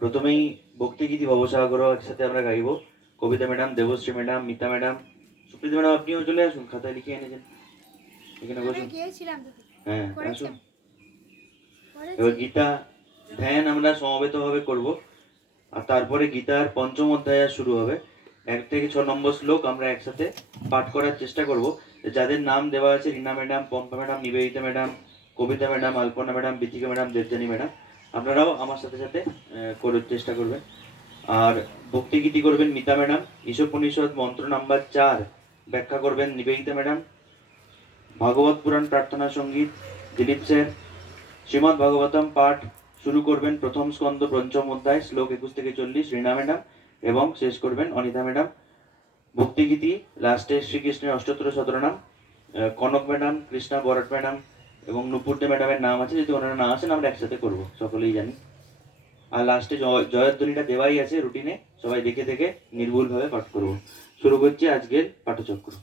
প্রথমেই ভক্তিগীতি ভবসাগর একসাথে আমরা গাইব। Kabita madam, Debashree madam, Mita madam, Supriti madam আপনিও চলে আসুন, খাতায় লিখে এনেছেন, এখানে বসুন। হ্যাঁ আসুন। এবার গীতা ধ্যান আমরা সমবেতভাবে করব, আর তারপরে গীতার পঞ্চম অধ্যায় শুরু হবে। 1 থেকে 6 নম্বর শ্লোক আমরা একসাথে পাঠ করার চেষ্টা করব। যাদের নাম দেওয়া আছে, Rina madam, Pampa madam, Nivedita madam, Kabita madam, Alpana madam, Bithika madam, Debjani madam, আপনারাও আমার সাথে সাথে করার চেষ্টা করবেন। আর ভক্তিগীতি করবেন মিতা ম্যাডাম, ঈশোপনিষদ মন্ত্র নাম্বার 4 ব্যাখ্যা করবেন নিবেদিতা ম্যাডাম, ভাগবত পুরাণ প্রার্থনা সঙ্গীত দিলীপ স্যার, শ্রীমদ্ ভাগবতম পাঠ শুরু করবেন প্রথম স্কন্ধ পঞ্চম অধ্যায় শ্লোক 21 থেকে 40 রীনা ম্যাডাম, এবং শেষ করবেন অনিতা ম্যাডাম। ভক্তিগীতি লাস্টে শ্রীকৃষ্ণের অষ্টোত্তর শতনাম, কনক ম্যাডাম, কৃষ্ণা বরাট ম্যাডাম এবং নুপুরদে ম্যাডামের নাম আছে, যদি ওনারা না আসেন আমরা একসাথে করব, সকলেই জানি। আর লাস্টে জয়ধ্বনিটা দেওয়াই আছে রুটিনে, সবাই দেখে দেখে নির্ভুলভাবে পাঠ করব। শুরু করছি আজকের পাঠচক্র।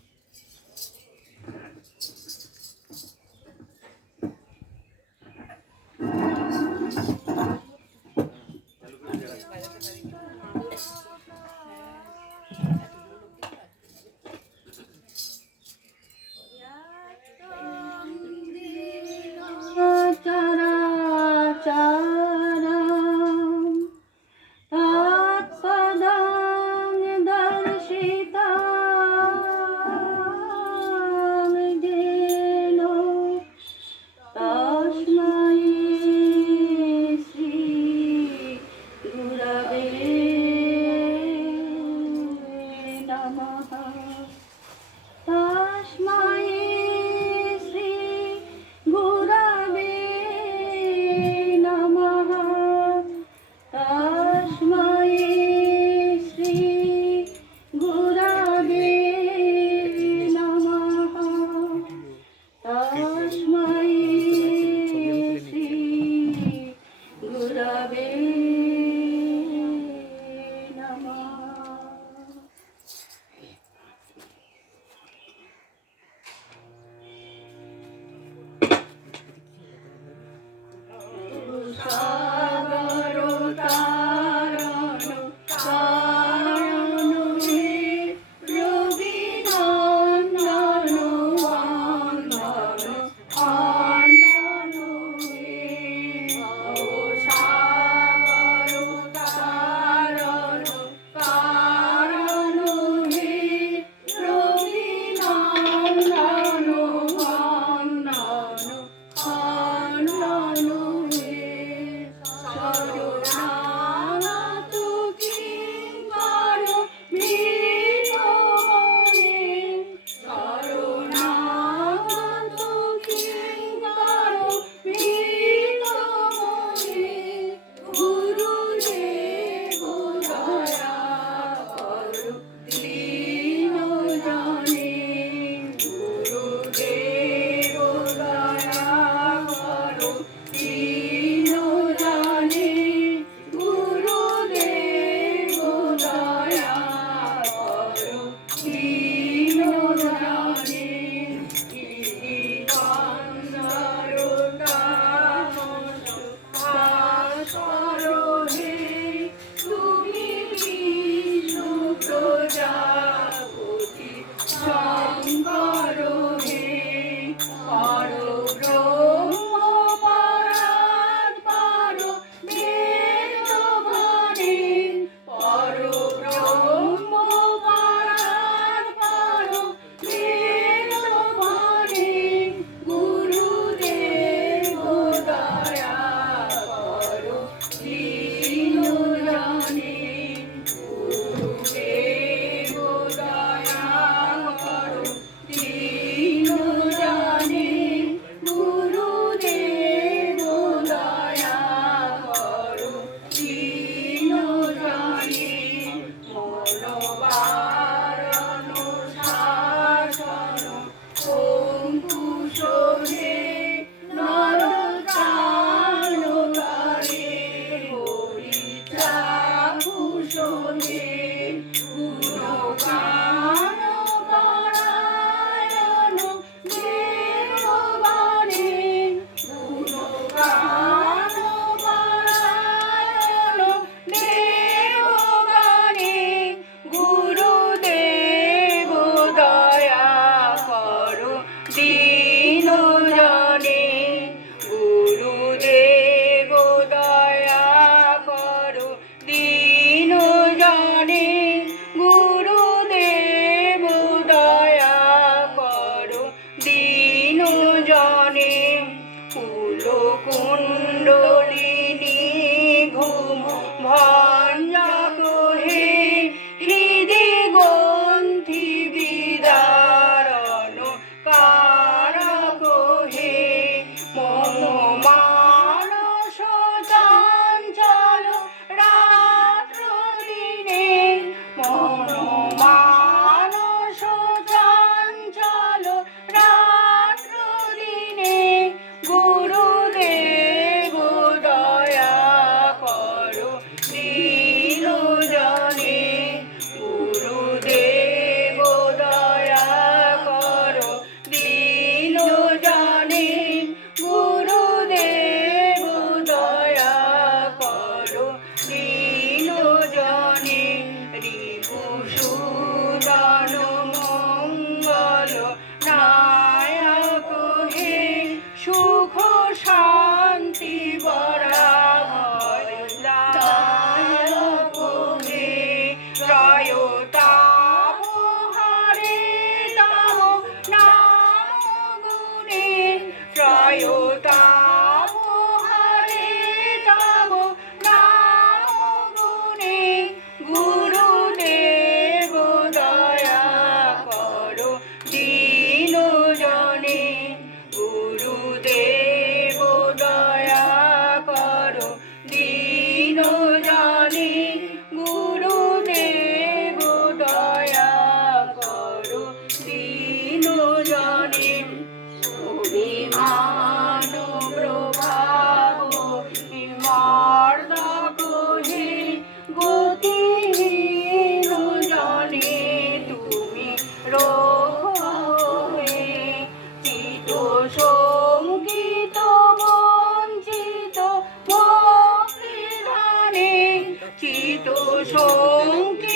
চিত শঙ্কিত